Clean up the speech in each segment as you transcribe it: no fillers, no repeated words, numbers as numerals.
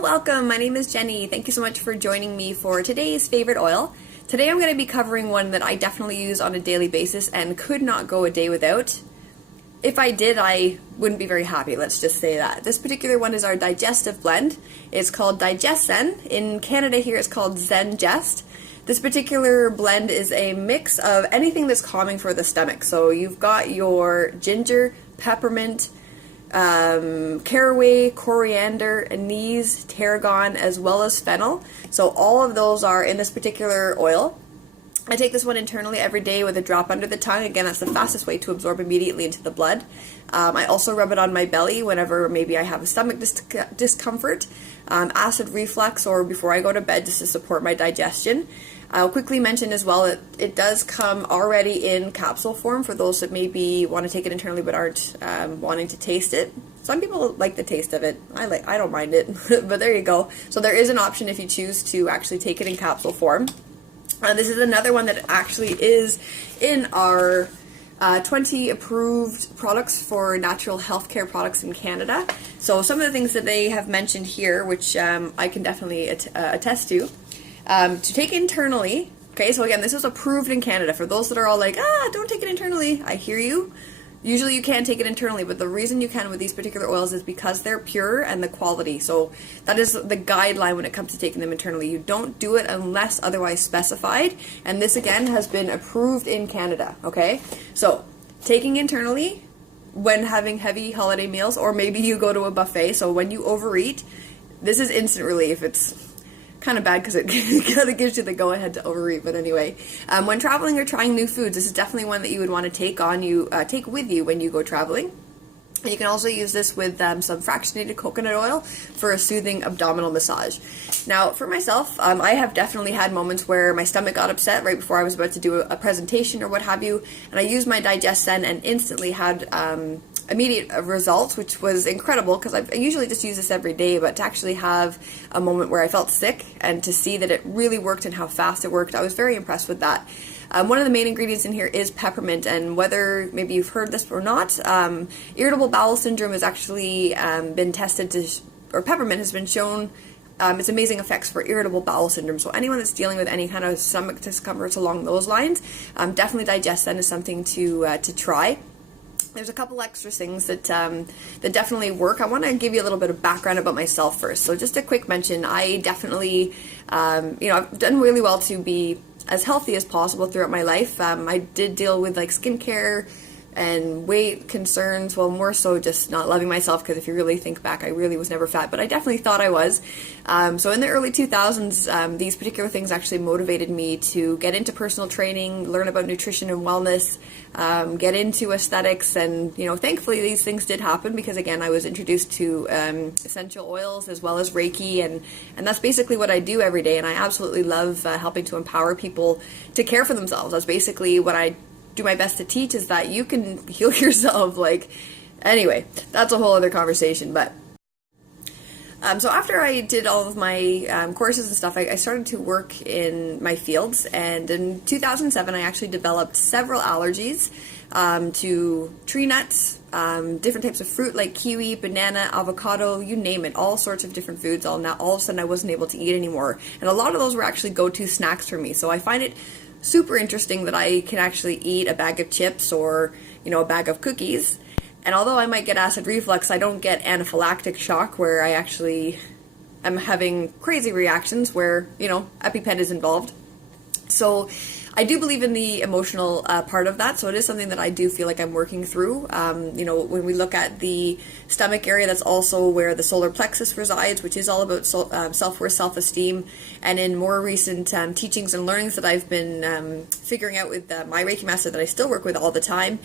welcome. My name is Jenny. Thank you so much for joining me for today's favorite oil. Today I'm going to be covering one that I definitely use on a daily basis and could not go a day without. If I did, I wouldn't be very happy, let's just say that. This particular one is our Digestive blend. It's called Digestzen. In Canada here it's called Zengest. This particular blend is a mix of anything that's calming for the stomach. So you've got your ginger, peppermint, caraway, coriander, anise, tarragon, as well as fennel. So all of those are in this particular oil. I take this one internally every day with a drop under the tongue. Again, that's the fastest way to absorb immediately into the blood. I also rub it on my belly whenever maybe I have a stomach discomfort, acid reflux, or before I go to bed just to support my digestion. I'll quickly mention as well that it does come already in capsule form for those that maybe want to take it internally but aren't wanting to taste it. Some people like the taste of it. I don't mind it, but there you go. So there is an option if you choose to actually take it in capsule form. This is another one that actually is in our 20 approved products for natural healthcare products in Canada. So some of the things that they have mentioned here, which I can definitely attest to take internally. Okay, so again, this is approved in Canada. For those that are all like, don't take it internally, I hear you. Usually you can take it internally, but the reason you can with these particular oils is because they're pure and the quality. So that is the guideline when it comes to taking them internally. You don't do it unless otherwise specified. And this again has been approved in Canada, okay? So taking internally when having heavy holiday meals, or maybe you go to a buffet, so when you overeat, this is instant relief. It's kind of bad because it kind of gives you the go-ahead to overeat, but anyway. When traveling or trying new foods, this is definitely one that you would want to take with you when you go traveling. You can also use this with some fractionated coconut oil for a soothing abdominal massage. Now, for myself, I have definitely had moments where my stomach got upset right before I was about to do a presentation or what have you, and I used my Digestzen and instantly had immediate results, which was incredible because I usually just use this every day, but to actually have a moment where I felt sick and to see that it really worked and how fast it worked, I was very impressed with that. One of the main ingredients in here is peppermint, and whether maybe you've heard this or not, irritable bowel syndrome has actually been tested or peppermint has been shown its amazing effects for irritable bowel syndrome. So anyone that's dealing with any kind of stomach discomforts along those lines, definitely Digestzen is something to try. There's a couple extra things that definitely work. I want to give you a little bit of background about myself first. So just a quick mention, I definitely, I've done really well to be as healthy as possible throughout my life. I did deal with like skincare and weight concerns, well, more so just not loving myself, because if you really think back, I really was never fat, but I definitely thought I was. So in the early 2000s, these particular things actually motivated me to get into personal training, learn about nutrition and wellness, get into aesthetics, and thankfully these things did happen because again, I was introduced to essential oils as well as Reiki, and that's basically what I do every day, and I absolutely love helping to empower people to care for themselves. That's basically what I do my best to teach, is that you can heal yourself. Anyway, that's a whole other conversation. But so after I did all of my courses and stuff, I started to work in my fields, and in 2007 I actually developed several allergies to tree nuts, different types of fruit like kiwi, banana, avocado, you name it, all sorts of different foods. All of a sudden I wasn't able to eat anymore, and a lot of those were actually go-to snacks for me. So I find it super interesting that I can actually eat a bag of chips or a bag of cookies, and although I might get acid reflux, I don't get anaphylactic shock where I actually am having crazy reactions where EpiPen is involved. So I do believe in the emotional part of that, so it is something that I do feel like I'm working through. When we look at the stomach area, that's also where the solar plexus resides, which is all about self-worth, self-esteem. And in more recent teachings and learnings that I've been figuring out with my Reiki master that I still work with all the time,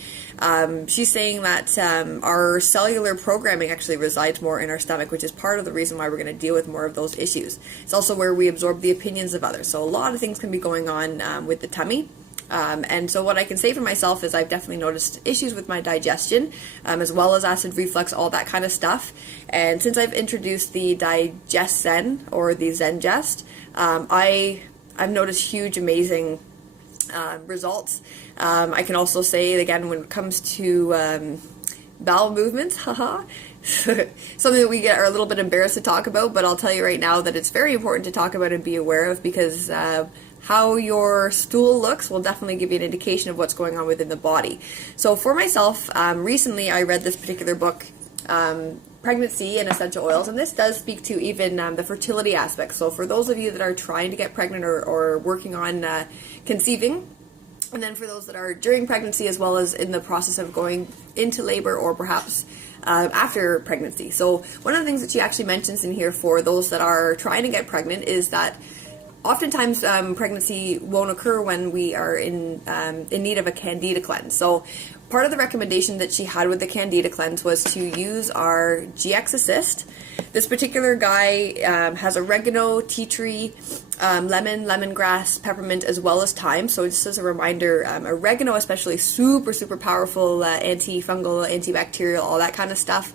she's saying that our cellular programming actually resides more in our stomach, which is part of the reason why we're going to deal with more of those issues. It's also where we absorb the opinions of others. So a lot of things can be going on with the tummy. And so what I can say for myself is I've definitely noticed issues with my digestion, as well as acid reflux, all that kind of stuff. And since I've introduced the Digestzen or the Zengest, I've noticed huge, amazing results. I can also say, again, when it comes to bowel movements, something that we are a little bit embarrassed to talk about, but I'll tell you right now that it's very important to talk about and be aware of, because how your stool looks will definitely give you an indication of what's going on within the body. So for myself, recently I read this particular book, Pregnancy and Essential Oils, and this does speak to even the fertility aspect. So for those of you that are trying to get pregnant or working on conceiving, and then for those that are during pregnancy as well as in the process of going into labor or perhaps after pregnancy. So one of the things that she actually mentions in here for those that are trying to get pregnant is that oftentimes pregnancy won't occur when we are in need of a candida cleanse. So part of the recommendation that she had with the candida cleanse was to use our GX Assist. This particular guy has oregano, tea tree, lemon, lemongrass, peppermint, as well as thyme. So just as a reminder, oregano especially, super, super powerful antifungal, antibacterial, all that kind of stuff.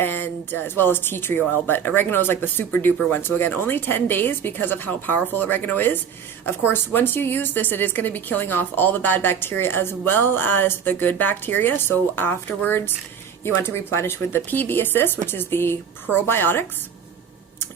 And as well as tea tree oil, but oregano is like the super duper one. So again, only 10 days because of how powerful oregano is. Of course, once you use this, it is going to be killing off all the bad bacteria as well as the good bacteria. So afterwards, you want to replenish with the PB Assist, which is the probiotics.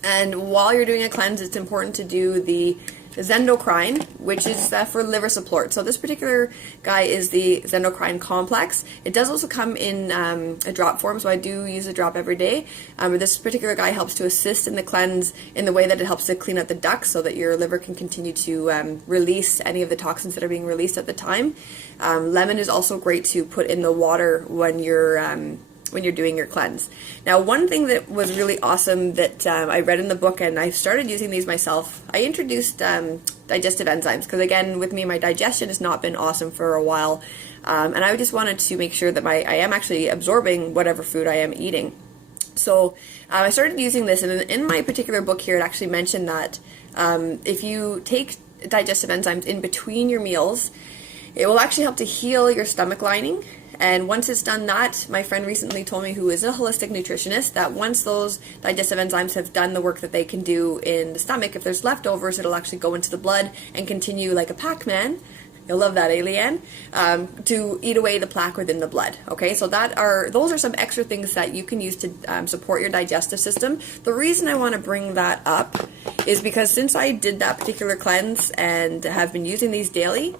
And while you're doing a cleanse, it's important to do the Zendocrine, which is for liver support. So this particular guy is the Zendocrine complex. It does also come in a drop form, so I do use a drop every day. This particular guy helps to assist in the cleanse in the way that it helps to clean out the ducts so that your liver can continue to release any of the toxins that are being released at the time. Lemon is also great to put in the water when you're doing your cleanse. Now, one thing that was really awesome that I read in the book, and I started using these myself, I introduced digestive enzymes, because again, with me, my digestion has not been awesome for a while, and I just wanted to make sure that I am actually absorbing whatever food I am eating. So I started using this, and in my particular book here, it actually mentioned that if you take digestive enzymes in between your meals, it will actually help to heal your stomach lining. And once it's done that, my friend recently told me, who is a holistic nutritionist, that once those digestive enzymes have done the work that they can do in the stomach, if there's leftovers, it'll actually go into the blood and continue like a Pac-Man. You'll love that, Leanne, to eat away the plaque within the blood. Okay, so those are some extra things that you can use to support your digestive system. The reason I want to bring that up is because since I did that particular cleanse and have been using these daily,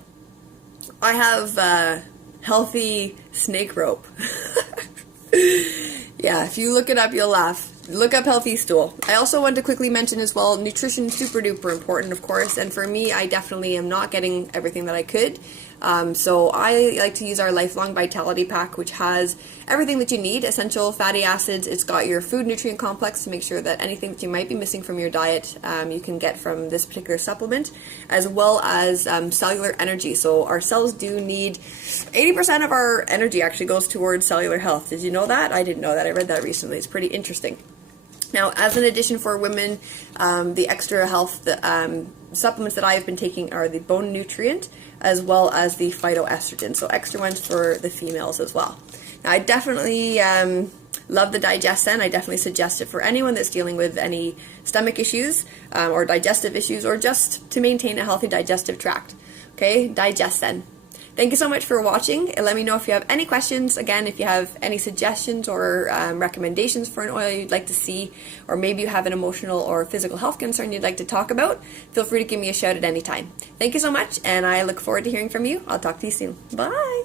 I have healthy snake rope. Yeah, if you look it up, you'll laugh. Look up healthy stool. I also want to quickly mention as well, nutrition super duper important, of course, and for me, I definitely am not getting everything that I could. So I like to use our Lifelong Vitality Pack, which has everything that you need, essential fatty acids. It's got your food nutrient complex to make sure that anything that you might be missing from your diet, you can get from this particular supplement, as well as cellular energy. So our cells do need, 80% of our energy actually goes towards cellular health. Did you know that? I didn't know that. I read that recently. It's pretty interesting. Now, as an addition for women, the extra health supplements that I have been taking are the bone nutrient as well as the phytoestrogen, so extra ones for the females as well. Now, I definitely love the Digestzen. I definitely suggest it for anyone that's dealing with any stomach issues or digestive issues, or just to maintain a healthy digestive tract. Okay, Digestzen. Thank you so much for watching, and let me know if you have any questions. Again, if you have any suggestions or recommendations for an oil you'd like to see, or maybe you have an emotional or physical health concern you'd like to talk about, feel free to give me a shout at any time. Thank you so much, and I look forward to hearing from you. I'll talk to you soon. Bye!